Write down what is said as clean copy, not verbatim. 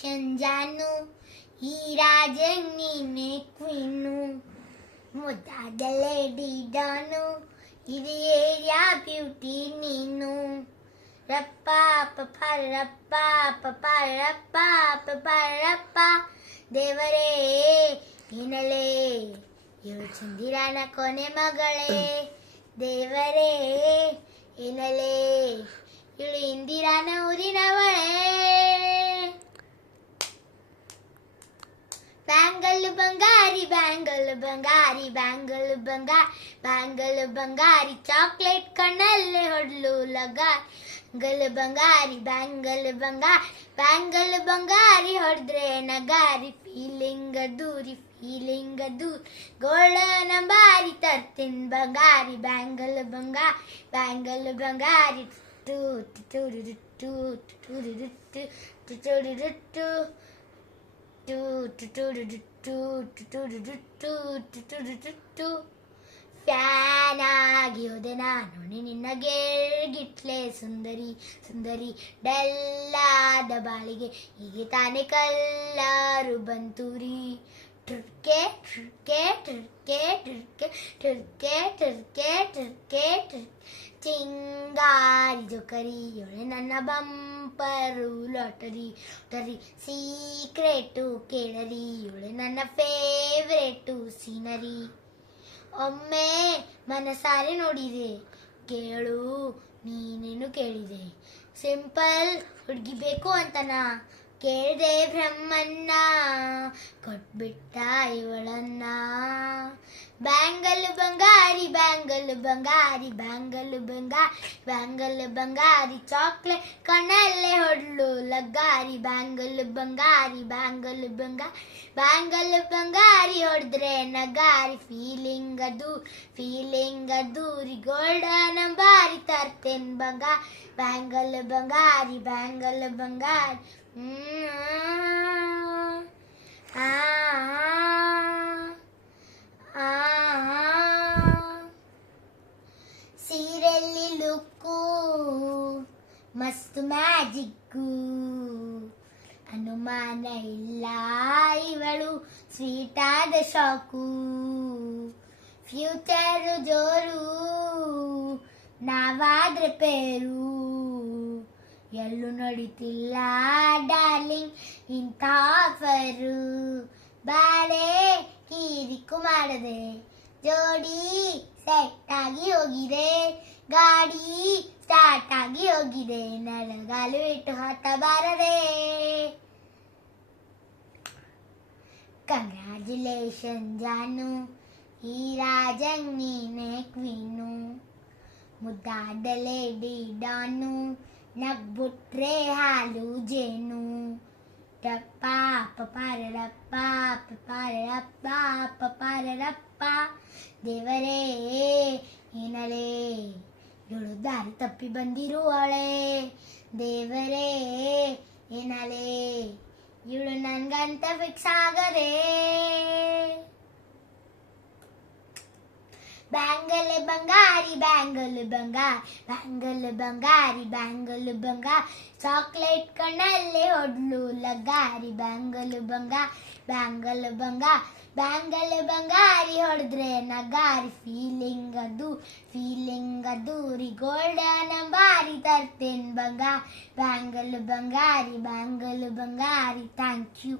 Congratulation ಜಾನು, ಈ ರಾಜಂಗ್ ನೀನೆ queen, ಮುದ್ದಾದ ಲೇಡಿ ಡಾನು, ಇದು ಏರಿಯಾ ಬ್ಯೂಟಿ ನೀನು. ರಪ್ಪ ಪಪರಪ್ಪ ಪಪರಪ್ಪ ಪಪರಪ್ಪ, ದೇವರೇ ಏನಲೇ ಇವಳು ಚಂದಿರನ ಕೊನೆ ಮಗಳೇ, ದೇವರೇ ಏನಲೇ ಇವಳು ಇಂದಿರಾನ ಊರಿನವಳೇ. ಬ್ಯಾಂಗಲ್ ಬಂಗಾರಿ ಬ್ಯಾಂಗಲ್ ಬಂಗಾರಿ ಬ್ಯಾಂಗಲ್ ಬ್ಯಾಂಗಲ್ ಬಂಗಾರಿ, ಚಾಕ್ಲೇಟ್ ಕಣ್ಣಲ್ಲೇ ಹೊಡ್ಲು ಲಗಾರಿ. ಬ್ಯಾಂಗಲ್ ಬಂಗಾರಿ ಹೊಡೆದ್ರೆ ನಗಾರಿ, ಫೀಲಿಂಗ್ ದೂರಿ ಗೋಲ್ಡನ್ ಬಾರಿ ತರ್ತೀನಿ ಬಂಗಾರಿ. ಬ್ಯಾಂಗಲ್ ಬಂಗಾರಿ ಟು ಟು ಟು ಟು ಫ್ಯಾನ್ ಆಗಿ ಹೋದೆ ನಾನು ನಿನಗೆ ಗಿಟ್ಲೆ ಸುಂದರಿ ಸುಂದರಿ, ಡಲ್ಲಾದ ಬಾಳಿಗೆ ಹೀಗೆ ತಾನೆ ಕಲ್ಲಾರು ಬಂತೂರಿ. ಟುರ್ಕೆ ಟುರ್ಕೆ ಟುರ್ಕೆ ಟುರ್ಕೆ ಟುರ್ಕೆ ಟುರ್ಕೆ ಟುರ್ಕೆ ಟುರ್ಕೆ, ಚಿಂಗಾರಿ ಜೋಕರಿ ಇವಳೆ ನನ್ನ ಬಂಪರು ಲಾಟರಿ ಟರಿ, ಸೀಕ್ರೆಟು ಕೇಳರಿ ಇವಳೆ ನನ್ನ ಫೇವ್ರೇಟು ಸೀನರಿ. ಒಮ್ಮೆ ಮನಸಾರೆ ನೋಡಿದೆ, ಕೇಳು ನೀನೇನು ಕೇಳಿದೆ, ಸಿಂಪಲ್ ಹುಡುಗಿ ಬೇಕು ಅಂತನ ಕೇಳಿದೆ ಬ್ರಹ್ಮನ್ನ, ಕೊಟ್ಬಿಟ್ಟ ಇವಳನ್ನ. ಬ್ಯಾಂಗಲ್ ಬಂಗಾರಿ ಬ್ಯಾಂಗಲ್ ಬಂಗಾರಿ, ಚಾಕ್ಲೇಟ್ ಕಣ್ಣಲ್ಲೇ ಹೊಡ್ಲು ಲಗಾರಿ. ಬ್ಯಾಂಗಲ್ ಬಂಗಾರಿ ಹೊಡೆದ್ರೆ ನಗಾರಿ, ಫೀಲಿಂಗ್ ದೂರಿ ಗೋಲ್ಡನ್ ಬಾರಿ ತರ್ತೇನ್ ಬಂಗಾರಿ. ಬ್ಯಾಂಗಲ್ ಬಂಗಾರಿ ಸೀರೆಯಲ್ಲಿ ಲುಕ್ಕು ಮಸ್ತ್ ಮ್ಯಾಜಿಕ್ಕು, ಅನುಮಾನ ಇಲ್ಲ ಇವಳು ಸ್ವೀಟ್ ಆದ ಶಾಕು. ಫ್ಯೂಚರು ಜೋರು ನಾವಾದ್ರೆ ಪೇರು, ಎಲ್ಲೂ ನಡೀತಿಲ್ಲ ಡಾರ್ಲಿಂಗ್ ಇಂಥ ಆಫರು. ಬಾಳೆ ಕಿರಿಕು ಮಾಡದೆ ಜೋಡಿ ಸೆಟ್ ಆಗಿ ಹೋಗಿದೆ, ಗಾಡಿ ಸ್ಟಾರ್ಟ್ ಆಗಿ ಹೋಗಿದೆ, ನಳಗಾಲು ಇಟ್ಟು ಹತ್ತಬಾರದೆ. ಕಂಗ್ರ್ಯಾಚುಲೇಷನ್ ಜಾನು, ಈ ರಾಜಂಗ್ ನೀನೆ ಕ್ವೀನು, ಮುದ್ದಾದ ಲೇಡಿ ಡಾನು, ನಗ್ಬುಟ್ರೆ ಹಾಲು ಜೇನು. ರಪ್ಪ ಪಪಾರಪ್ಪ ಪಪಾರಪ್ಪ ಪಪಾರಪ್ಪ, ದೇವರೇ ಏನಲೇ ಇವಳು ದಾರಿ ತಪ್ಪಿ ಬಂದಿರುವಳೆ, ದೇವರೇ ಏನಲೇ ಇವಳು ನನ್ಗಂತ ಫಿಕ್ಸ್ ಆಗದೆ. ಬ್ಯಾಂಗಲ್ ಬಂಗಾರಿ ಚಾಕ್ಲೇಟ್ ಕಣ್ಣಲ್ಲೇ ಹೊಡ್ಲು ಲಗಾರಿ. ಬ್ಯಾಂಗಲ್ ಬಂಗಾರಿ ಹೊಡೆದ್ರೆ ನಗಾರಿ, ಫೀಲಿಂಗ್ ದೂರಿ ಗೋಲ್ಡನ್ ಬಾರಿ ತರ್ತೇನ್ ಬಂಗಾರಿ. Bangle Bangari thank you.